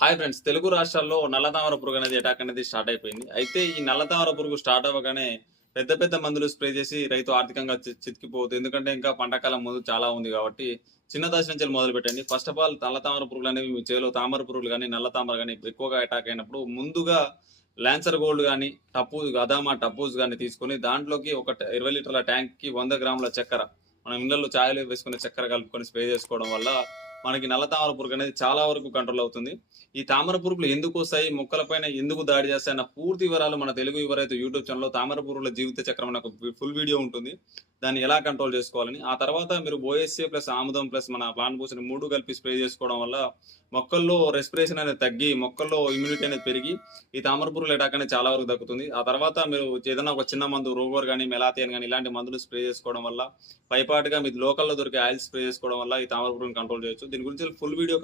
Hi friends, Telugu రాష్ట్రాల్లో నల్లతామర పురుగు అనేది అటాక్ అనేది స్టార్ట్ అయిపోయింది. అయితే ఈ నల్లతామర పురుగు స్టార్ట్ అవ్వగానే పెద్ద పెద్ద మందులు స్ప్రే చేసి రైతు ఆర్థికంగా చితికిపోతుంది. ఎందుకంటే ఇంకా పంటకాలం ముందు చాలా ఉంది కాబట్టి చిన్న దశ నుంచి మొదలు పెట్టండి. ఫస్ట్ ఆఫ్ ఆల్ నల్లతామర పురుగులు అనేవి మీ చేలో తామర పురుగులు కానీ నల్ల తామర కానీ ఎక్కువగా అటాక్ అయినప్పుడు ముందుగా లాన్సర్ గోల్డ్ కానీ అదామా టపూజ్ కానీ తీసుకొని దాంట్లోకి ఒక 20 లీటర్ల ట్యాంక్ కి 100 గ్రాముల చక్కెర, మనం ఇళ్లలో ఛాయలు వేసుకునే చక్కెర కలుపుకొని స్ప్రే చేసుకోవడం వల్ల మనకి నల్ల తామర పురుగు అనేది చాలా వరకు కంట్రోల్ అవుతుంది. ఈ తామర పురుగులు ఎందుకు వస్తాయి, మొక్కలపైన ఎందుకు దాడి చేస్తాయి అన్న పూర్తి వివరాలు మన తెలుగు యువరైతు యూట్యూబ్ ఛానల్లో తామర పురుగుల జీవిత చక్రం అనే ఒక ఫుల్ వీడియో ఉంటుంది. దాన్ని ఎలా కంట్రోల్ చేసుకోవాలని, ఆ తర్వాత మీరు ఓఎస్ఏ ప్లస్ ఆముదం ప్లస్ మన ప్లాంట్ పూసిన 3 కలిపి స్ప్రే చేసుకోవడం వల్ల మొక్కల్లో రెస్పిరేషన్ అనేది తగ్గి మొక్కల్లో ఇమ్యూనిటీ అనేది పెరిగి ఈ తామర పురుగుల అటాక్ అనేది చాలా వరకు దక్కుతుంది. ఆ తర్వాత మీరు ఏదైనా ఒక చిన్న మందు రోగోర్ కానీ మెలాథియన్ కానీ ఇలాంటి మందులు స్ప్రే చేసుకోవడం వల్ల పైపాటుగా మీ లోకల్లో దొరికే ఆయిల్ స్ప్రే చేసుకోవడం వల్ల ఈ తామర పురుగుని కంట్రోల్ చేయొచ్చు. దీని గురించి ఫుల్ వీడియో